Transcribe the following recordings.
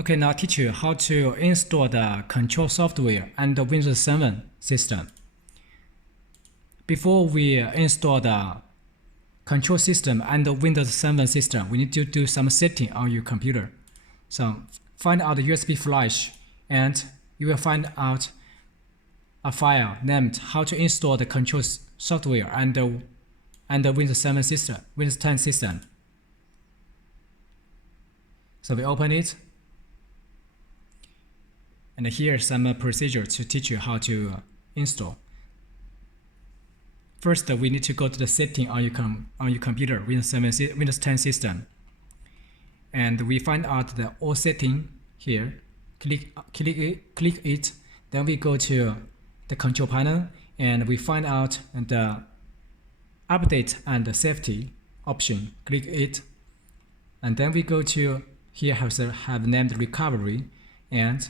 Okay, now I'll teach you how to install the control software and the Windows 7 system. Before we install the control system and the Windows 7 system, we need to do some setting on your computer. So find out the USB flash and you will find out a file named how to install the control software and the Windows 7 system, Windows 10 system. So we open it. And here's some procedure to teach you how to install. First, we need to go to the setting on your computer, Windows 10 system. And we find out the all setting here. Click it. Then we go to the control panel and we find out the update and the safety option. Click it. And then we go to here have named recovery and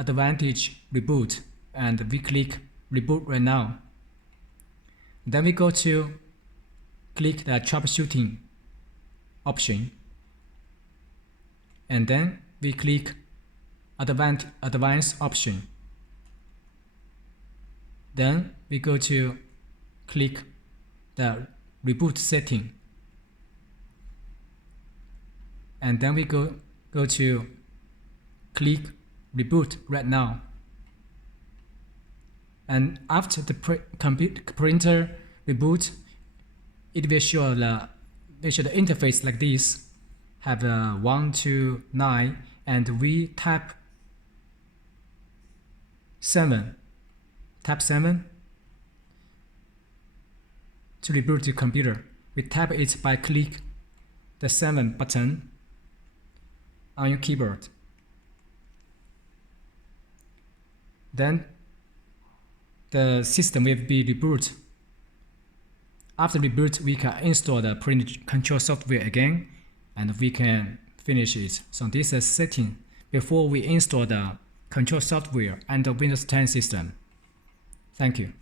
advantage reboot, and we click reboot right now. Then we go to click the troubleshooting option, and then we click advanced option. Then we go to click the reboot setting, and then we go to click reboot right now. And after the printer reboot, it will show the interface like this. Have 1 to 9, and we tap 7. Tap 7 to reboot the computer. We tap it by click the 7 button on your keyboard. Then the system will be rebooted. After reboot, we can install the print control software again, and we can finish it. So this is setting before we install the control software and the Windows 10 system. Thank you.